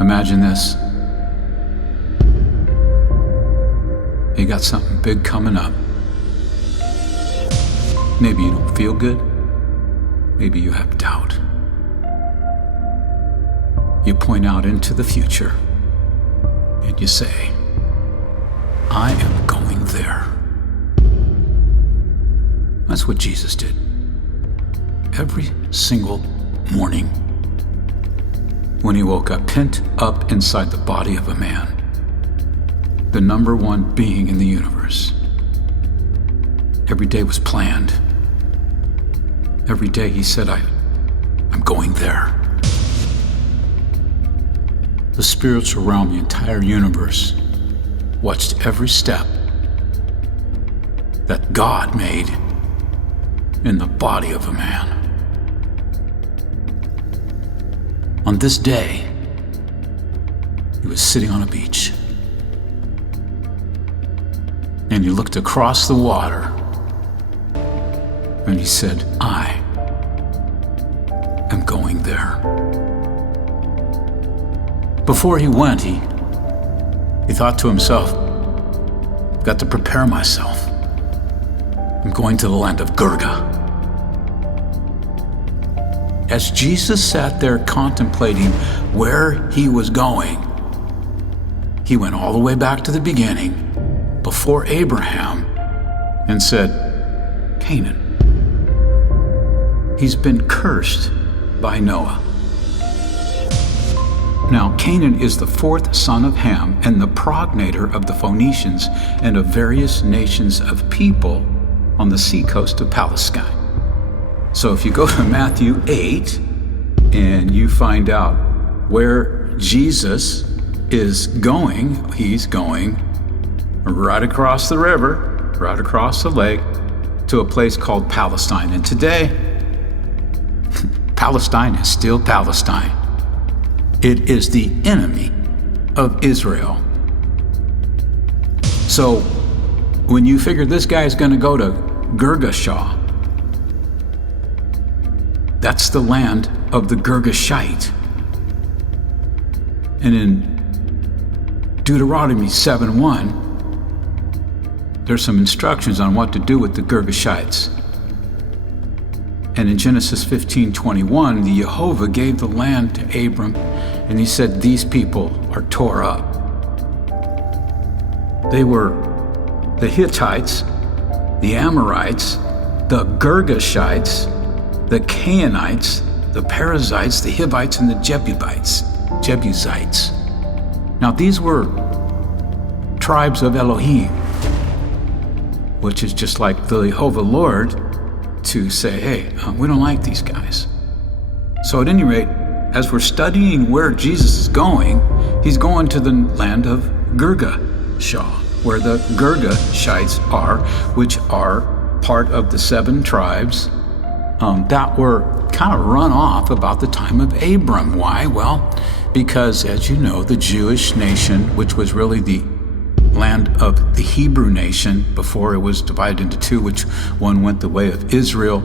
Imagine this. You got something big coming up. Maybe you don't feel good. Maybe you have doubt. You point out into the future and you say, I am going there. That's what Jesus did. Every single morning when he woke up, pent up inside the body of a man, the number one being in the universe. Every day was planned. Every day he said, I'm going there. The spiritual realm, the entire universe, watched every step that God made in the body of a man. On this day, he was sitting on a beach, and he looked across the water, and he said, I am going there. Before he went, he thought to himself, I've got to prepare myself. I'm going to the land of Girgha. As Jesus sat there contemplating where he was going, he went all the way back to the beginning, before Abraham, and said, Canaan. He's been cursed by Noah. Now, Canaan is the fourth son of Ham and the progenitor of the Phoenicians and of various nations of people on the seacoast of Palestine. So if you go to Matthew 8 and you find out where Jesus is going, he's going right across the river, right across the lake, to a place called Palestine. And today, Palestine is still Palestine. It is the enemy of Israel. So when you figure this guy is going to go to Girgashaite, that's the land of the Girgashites. And in Deuteronomy 7:1, there's some instructions on what to do with the Girgashites. And in Genesis 15:21, the Jehovah gave the land to Abram, and he said, these people are tore up. They were the Hittites, the Amorites, the Girgashites, the Canaanites, the Perizzites, the Hivites, and the Jebusites. Now these were tribes of Elohim, which is just like the Jehovah Lord to say, hey, we don't like these guys. So at any rate, as we're studying where Jesus is going, he's going to the land of Girgashaite, where the Girgashites are, which are part of the 7 tribes that were kind of run off about the time of Abram. Why? Well, because as you know, the Jewish nation, which was really the land of the Hebrew nation before it was divided into 2, which one went the way of Israel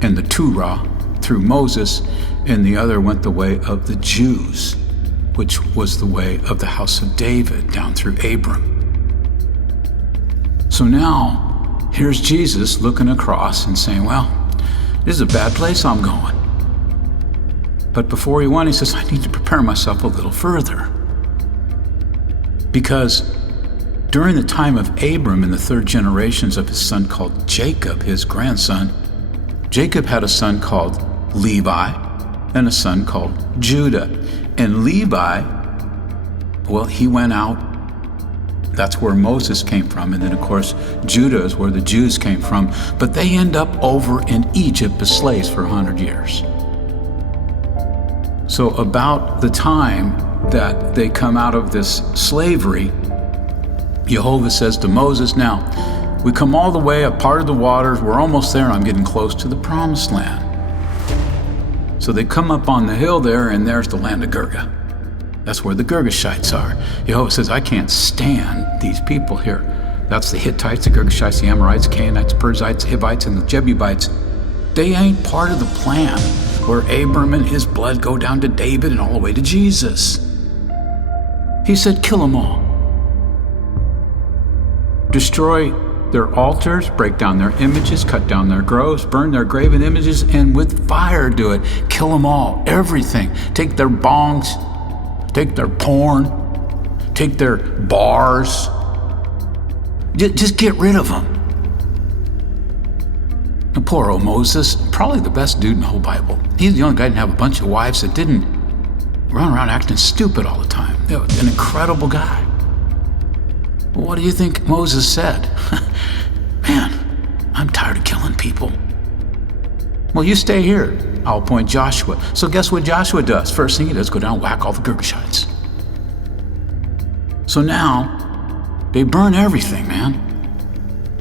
and the Torah through Moses, and the other went the way of the Jews, which was the way of the house of David down through Abram. So now here's Jesus looking across and saying, well, this is a bad place I'm going. But before he went, he says, I need to prepare myself a little further. Because during the time of Abram, in the 3rd generations of his son called Jacob, his grandson, Jacob had a son called Levi and a son called Judah. And Levi, well, he went out. That's where Moses came from. And then, of course, Judah is where the Jews came from. But they end up over in Egypt as slaves for 100 years. So about the time that they come out of this slavery, Jehovah says to Moses, now, we come all the way up part of the waters, we're almost there, and I'm getting close to the promised land. So they come up on the hill there, and there's the land of Girgha. That's where the Girgashites are. Jehovah says, I can't stand these people here. That's the Hittites, the Girgashites, the Amorites, Canaanites, Perizzites, Hivites, and the Jebusites. They ain't part of the plan where Abram and his blood go down to David and all the way to Jesus. He said, kill them all. Destroy their altars, break down their images, cut down their groves, burn their graven images, and with fire do it. Kill them all, everything. Take their bongs, take their porn, take their bars. Just get rid of them. And poor old Moses, probably the best dude in the whole Bible. He's the only guy who didn't have a bunch of wives that didn't run around acting stupid all the time. An incredible guy. What do you think Moses said? Man, I'm tired of killing people. Well, you stay here. I'll appoint Joshua. So guess what Joshua does? First thing he does, go down and whack all the Girgashites. So now, they burn everything, man.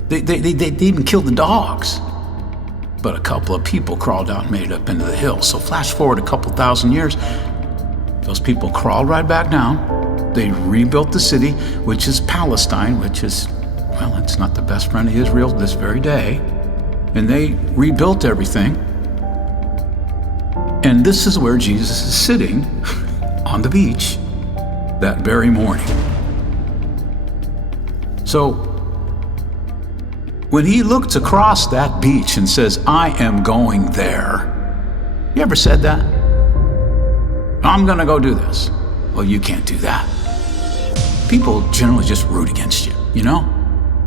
They even killed the dogs. But a couple of people crawled out and made it up into the hills. So flash forward a couple thousand years, those people crawled right back down. They rebuilt the city, which is Palestine, which is, well, it's not the best friend of Israel this very day. And they rebuilt everything. And this is where Jesus is sitting on the beach that very morning. So when he looks across that beach and says, I am going there, you ever said that? I'm gonna go do this. Well, you can't do that. People generally just root against you, you know?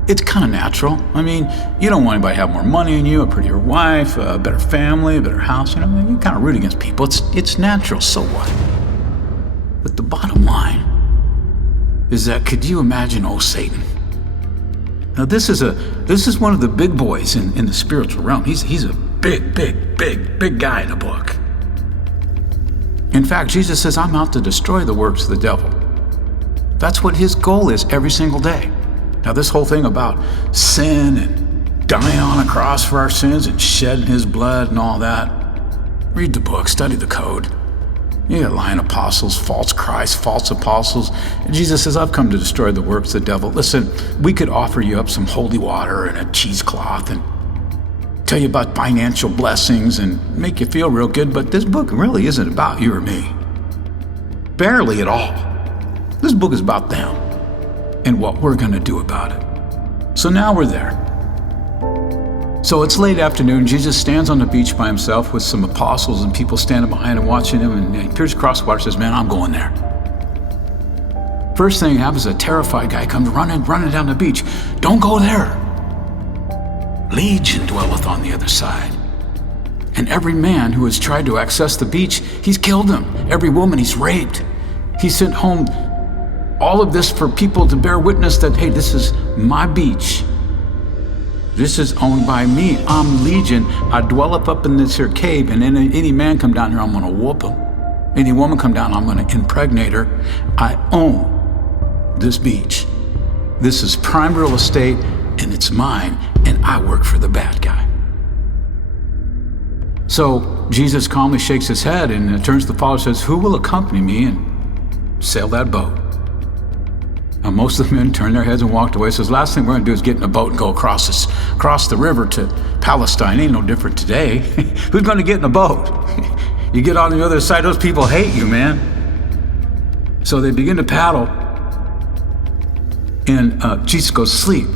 It's kind of natural. I mean, you don't want anybody to have more money than you, a prettier wife, a better family, a better house, you know? You kind of root against people. It's natural, so what? But the bottom line is that, could you imagine old Satan? Now this is one of the big boys in the spiritual realm. He's a big guy in the book. In fact, Jesus says, I'm out to destroy the works of the devil. That's what his goal is every single day. Now this whole thing about sin and dying on a cross for our sins and shedding his blood and all that, read the book, study the code. You got lying apostles, false Christ, false apostles. And Jesus says, I've come to destroy the works of the devil. Listen, we could offer you up some holy water and a cheesecloth and tell you about financial blessings and make you feel real good, but this book really isn't about you or me. Barely at all. This book is about them and what we're going to do about it. So now we're there. So it's late afternoon. Jesus stands on the beach by himself with some apostles and people standing behind him watching him, and he peers across the water and says, man, I'm going there. First thing happens, a terrified guy comes running down the beach. Don't go there. Legion dwelleth on the other side. And every man who has tried to access the beach, he's killed him. Every woman he's raped. He sent home all of this for people to bear witness that, hey, this is my beach. This is owned by me. I'm Legion. I dwelleth up in this here cave, and any man come down here, I'm gonna whoop him. Any woman come down, I'm gonna impregnate her. I own this beach. This is prime real estate, and it's mine, and I work for the bad guy. So Jesus calmly shakes his head and turns to the followers and says, who will accompany me and sail that boat? Now, most of the men turned their heads and walked away. Says, last thing we're gonna do is get in a boat and go across the river to Palestine. Ain't no different today. Who's gonna get in a boat? You get on the other side, those people hate you, man. So they begin to paddle, and Jesus goes to sleep.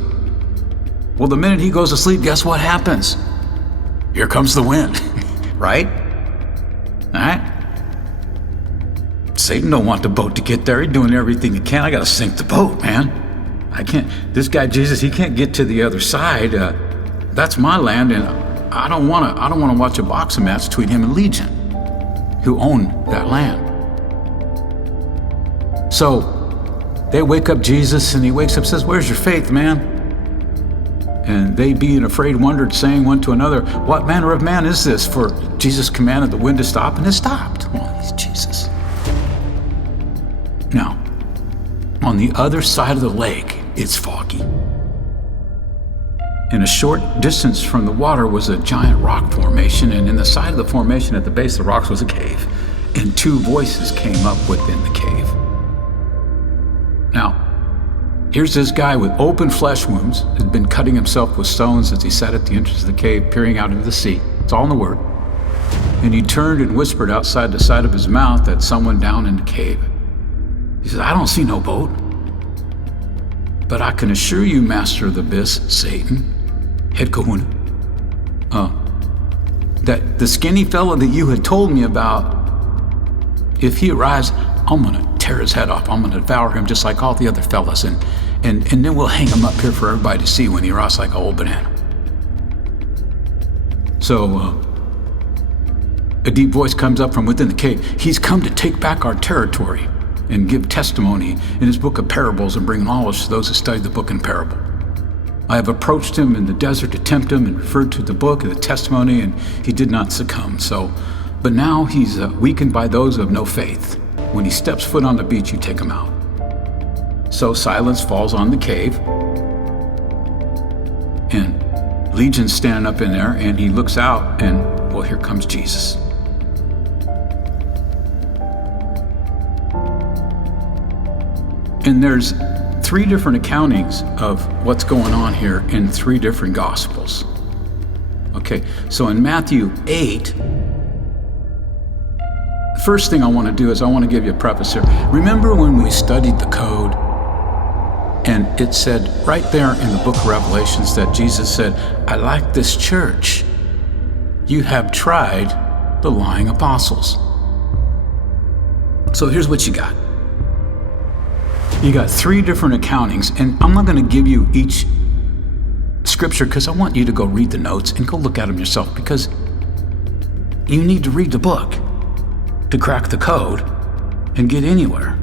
Well, the minute he goes to sleep, guess what happens? Here comes the wind, right? All right? Satan don't want the boat to get there. He's doing everything he can. I gotta sink the boat, man. I can't. This guy Jesus, he can't get to the other side. That's my land, and I don't wanna watch a boxing match between him and Legion, who own that land. So they wake up Jesus, and he wakes up and says, "Where's your faith, man?" And they, being afraid, wondered, saying one to another, "What manner of man is this?" For Jesus commanded the wind to stop, and it stopped. Well, he's Jesus. Now, on the other side of the lake, it's foggy. In a short distance from the water was a giant rock formation, and in the side of the formation at the base of the rocks was a cave, and two voices came up within the cave. Now, here's this guy with open flesh wounds, had been cutting himself with stones as he sat at the entrance of the cave, peering out into the sea. It's all in the Word. And he turned and whispered outside the side of his mouth at someone down in the cave. He says, I don't see no boat. But I can assure you, master of the abyss, Satan, head kahuna, that the skinny fella that you had told me about, if he arrives, I'm going to tear his head off. I'm going to devour him just like all the other fellas. And then we'll hang him up here for everybody to see when he rots like an old banana. So a deep voice comes up from within the cave. He's come to take back our territory and give testimony in his book of parables and bring knowledge to those who study the book in parable. I have approached him in the desert to tempt him and referred to the book and the testimony, and he did not succumb. But now he's weakened by those who have no faith. When he steps foot on the beach, you take him out. So silence falls on the cave, and Legion's standing up in there, and he looks out, and well, here comes Jesus. And there's 3 different accountings of what's going on here in 3 different Gospels. Okay, so in Matthew 8, the first thing I want to do is I want to give you a preface here. Remember when we studied the code, and it said right there in the book of Revelations that Jesus said, I like this church. You have tried the lying apostles. So here's what you got. You got 3 different accountings, and I'm not going to give you each scripture because I want you to go read the notes and go look at them yourself, because you need to read the book to crack the code and get anywhere.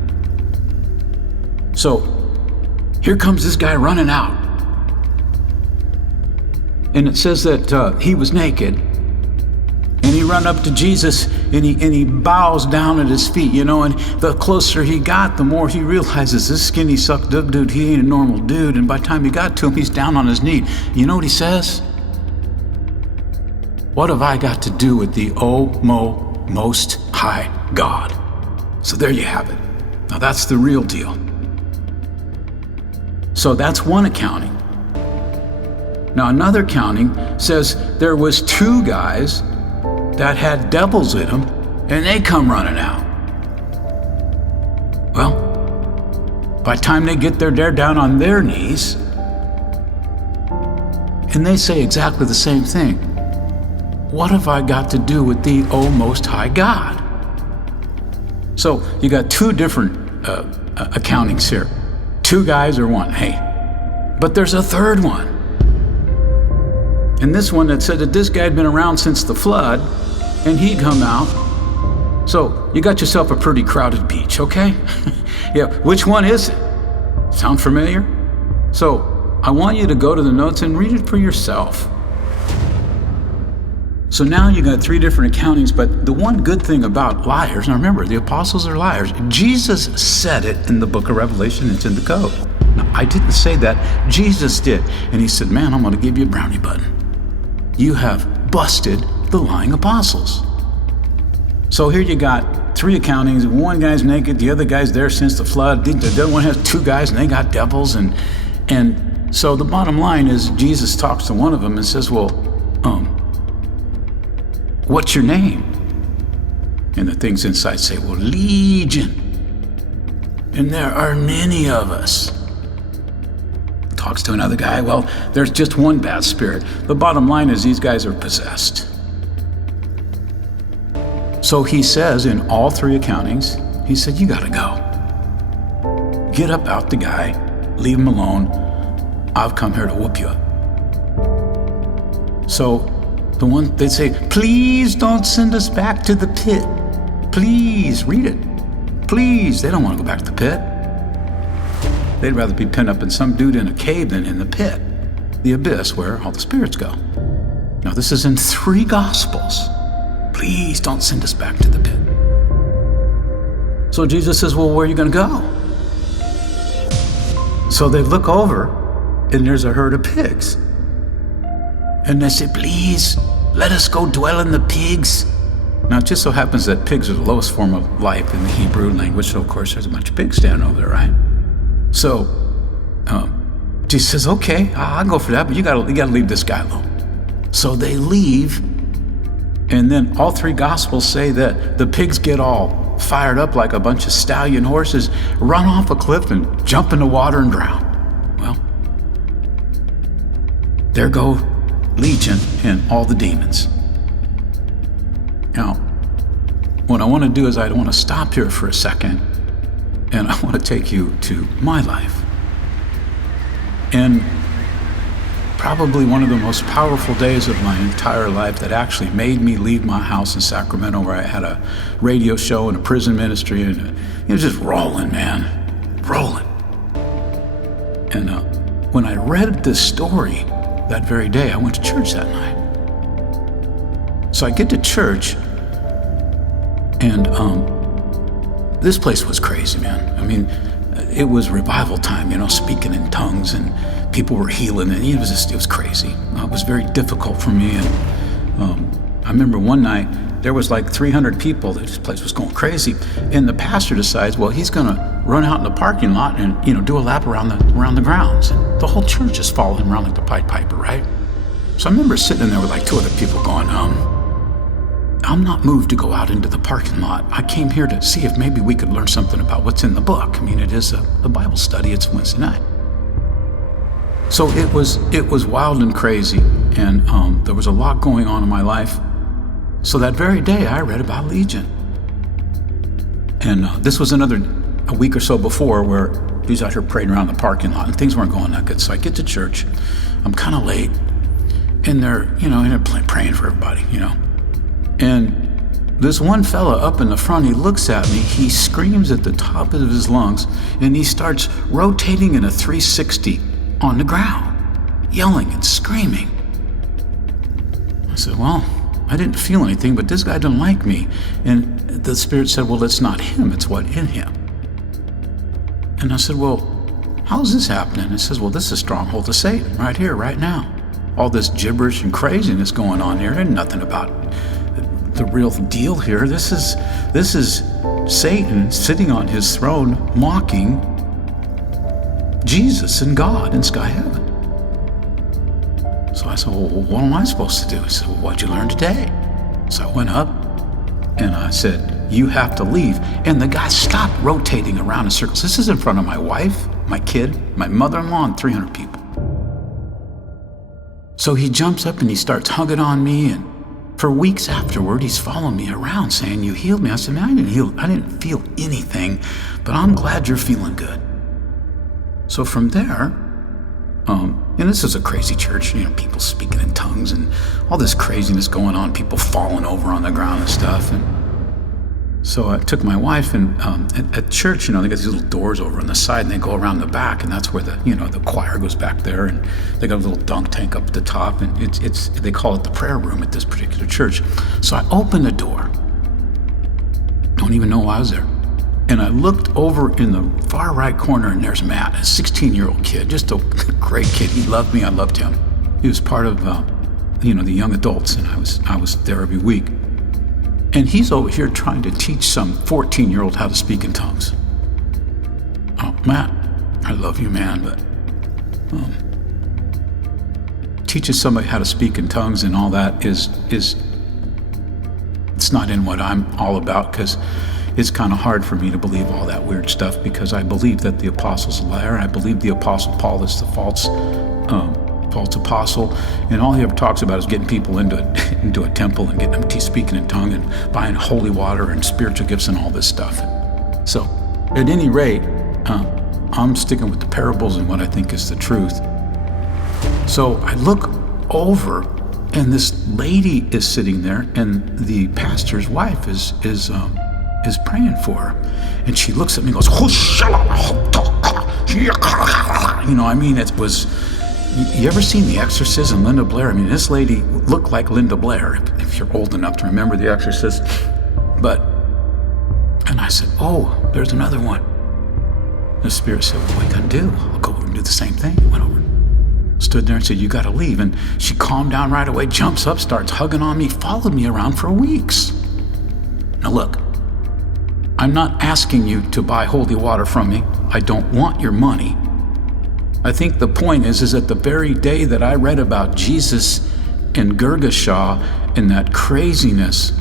So here comes this guy running out. And it says that he was naked. And he ran up to Jesus and he bows down at his feet, and the closer he got, the more he realizes this skinny sucked up dude, he ain't a normal dude. And by the time he got to him, he's down on his knee. You know what he says? What have I got to do with the most high God? So there you have it. Now that's the real deal. So that's one accounting. Now another accounting says there was 2 guys that had devils in them, and they come running out. Well, by the time they get there, they're down on their knees, and they say exactly the same thing. What have I got to do with thee, O Most High God? So you got 2 different accountings here. 2 guys or 1, hey. But there's a 3rd one. And this one that said that this guy had been around since the flood, and he'd come out. So you got yourself a pretty crowded beach, okay? Yeah, which one is it? Sound familiar? So I want you to go to the notes and read it for yourself. So now you got 3 different accountings, but the one good thing about liars, now remember, the apostles are liars. Jesus said it in the book of Revelation, it's in the code. Now, I didn't say that, Jesus did. And he said, man, I'm gonna give you a brownie button. You have busted the lying apostles. So here you got 3 accountings. 1 guy's naked, the other guy's there since the flood. The other one has 2 guys and they got devils. And so the bottom line is Jesus talks to one of them and says, well, what's your name? And the things inside say, well, Legion. And there are many of us. Talks to another guy, well, there's just one bad spirit. The bottom line is these guys are possessed. So he says in all 3 accountings, he said, you gotta go. Get up out the guy, leave him alone. I've come here to whoop you up. So the one, they say, please don't send us back to the pit. Please, read it. Please, they don't want to go back to the pit. They'd rather be pinned up in some dude in a cave than in the pit, the abyss where all the spirits go. Now this is in 3 Gospels. Please don't send us back to the pit. So Jesus says, well, where are you going to go? So they look over and there's a herd of pigs. And they say, please, let us go dwell in the pigs. Now it just so happens that pigs are the lowest form of life in the Hebrew language, so of course there's a bunch of pigs standing over there, right? So Jesus says, okay, I'll go for that, but you gotta leave this guy alone. So they leave, and then all 3 Gospels say that the pigs get all fired up like a bunch of stallion horses, run off a cliff and jump in the water and drown. Well, there go Legion and all the demons. Now, what I want to do is I want to stop here for a second, and I want to take you to my life. And probably one of the most powerful days of my entire life that actually made me leave my house in Sacramento, where I had a radio show and a prison ministry, and it was just rolling, man, rolling. And when I read this story that very day, I went to church that night. So I get to church, and this place was crazy, man. I mean, it was revival time, speaking in tongues, and people were healing, and it was crazy. It was very difficult for me, and I remember one night there was like 300 people. This place was going crazy, and the pastor decides, well, he's gonna run out in the parking lot and do a lap around the grounds, and the whole church is following around like the Pied Piper, right? So I remember sitting in there with like 2 other people going, I'm not moved to go out into the parking lot. I came here to see if maybe we could learn something about what's in the book. I mean, it is a Bible study. It's Wednesday night. So it was wild and crazy, and there was a lot going on in my life. So that very day, I read about Legion. And this was a week or so before, where he was out here praying around the parking lot, and things weren't going that good. So I get to church. I'm kind of late, and they're praying for everybody, And this one fella up in the front, he looks at me, he screams at the top of his lungs, and he starts rotating in a 360 on the ground, yelling and screaming. I said, well, I didn't feel anything, but this guy didn't like me. And the Spirit said, well, it's not him, it's what in him. And I said, well, how's this happening? It says, well, this is a stronghold of Satan right here, right now. All this gibberish and craziness going on here, and nothing about the real deal here. This is Satan sitting on his throne mocking Jesus and God in sky heaven. So I said, well, what am I supposed to do? He said, well, what'd you learn today? So I went up and I said, you have to leave. And the guy stopped rotating around in circles. This is in front of my wife, my kid, my mother-in-law, and 300 people. So he jumps up and he starts hugging on me, and for weeks afterward, he's following me around saying, you healed me. I said, man, I didn't feel anything, but I'm glad you're feeling good. So from there, and this is a crazy church, people speaking in tongues and all this craziness going on, people falling over on the ground and stuff. And so I took my wife, and at church, they got these little doors over on the side, and they go around the back, and that's where the choir goes back there, and they got a little dunk tank up at the top, and they call it the prayer room at this particular church. So I opened the door. Don't even know why I was there. And I looked over in the far right corner, and there's Matt, a 16-year-old kid, just a great kid. He loved me, I loved him. He was part of, the young adults, and I was there every week. And he's over here trying to teach some 14-year-old how to speak in tongues. Oh, Matt, I love you, man, but teaching somebody how to speak in tongues and all that is it's not in what I'm all about, because it's kind of hard for me to believe all that weird stuff, because I believe that the apostle's a liar. I believe the apostle Paul is the false apostle, and all he ever talks about is getting people into a temple and getting them speaking in tongue and buying holy water and spiritual gifts and all this stuff. So at any rate, I'm sticking with the parables and what I think is the truth. So I look over, and this lady is sitting there, and the pastor's wife is praying for her, and she looks at me and goes, it was. You ever seen The Exorcist and Linda Blair? I mean, this lady looked like Linda Blair, if you're old enough to remember The Exorcist. And I said, oh, there's another one. The Spirit said, what are you gonna do? I'll go over and do the same thing. Went over, stood there and said, you gotta leave. And she calmed down right away, jumps up, starts hugging on me, followed me around for weeks. Now look, I'm not asking you to buy holy water from me. I don't want your money. I think the point is that the very day that I read about Jesus and Girgashaite and that craziness,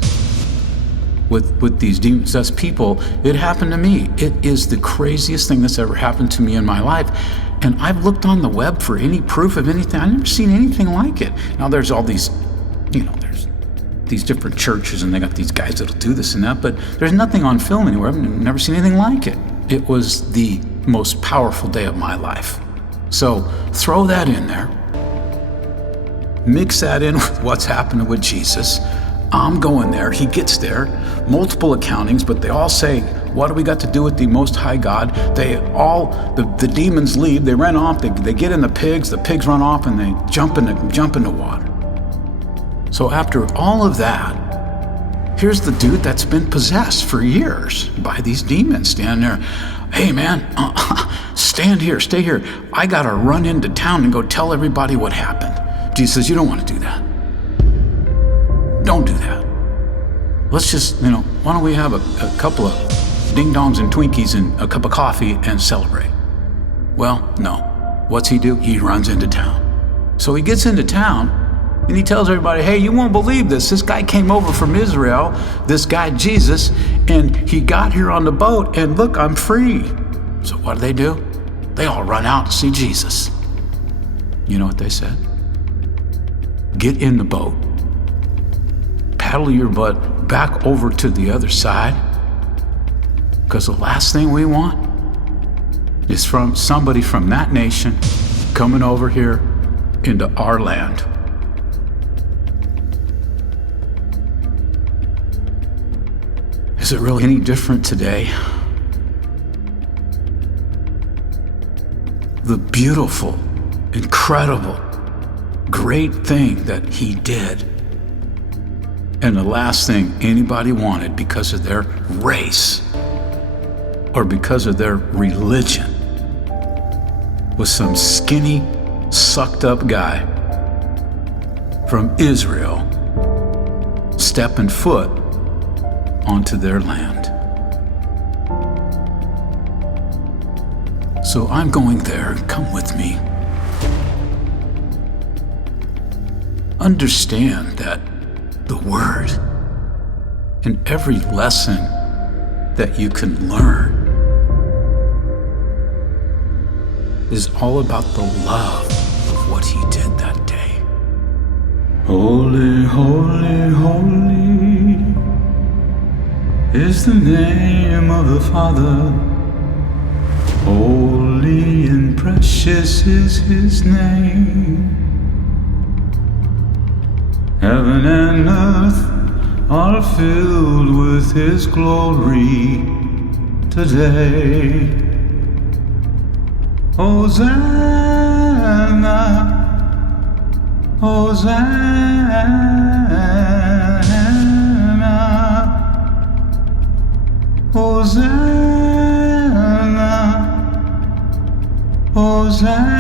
with these demon-possessed people. It happened to me. It is the craziest thing that's ever happened to me in my life. And I've looked on the web for any proof of anything. I've never seen anything like it. Now there's all these, there's these different churches and they got these guys that'll do this and that, but there's nothing on film anywhere. I've never seen anything like it. It was the most powerful day of my life. So throw that in there. Mix that in with what's happening with Jesus. I'm going there. He gets there. Multiple accountings, but they all say, what do we got to do with the Most High God? The demons leave. They run off. They get in the pigs run off, and they jump into water. So after all of that, here's the dude that's been possessed for years by these demons standing there. Hey man, stand here, stay here. I gotta run into town and go tell everybody what happened. Jesus says, you don't want to do that. Don't do that. Let's just, why don't we have a couple of ding-dongs and Twinkies and a cup of coffee and celebrate? Well, no. What's he do? He runs into town. So he gets into town and he tells everybody, hey, you won't believe this. This guy came over from Israel, this guy Jesus, and he got here on the boat, and look, I'm free. So what do? They all run out to see Jesus. You know what they said? Get in the boat. Paddle your butt back over to the other side, because the last thing we want is from somebody from that nation coming over here into our land. Is it really any different today? The beautiful, incredible, great thing that he did, and the last thing anybody wanted because of their race or because of their religion was some skinny, sucked up guy from Israel stepping foot onto their land. So I'm going there. Come with me. Understand that the Word and every lesson that you can learn is all about the love of what he did that day. Holy, holy, holy is the name of the Father. Holy and precious is his name. Heaven and earth are filled with his glory today. Hosanna, Hosanna, Hosanna, Hosanna.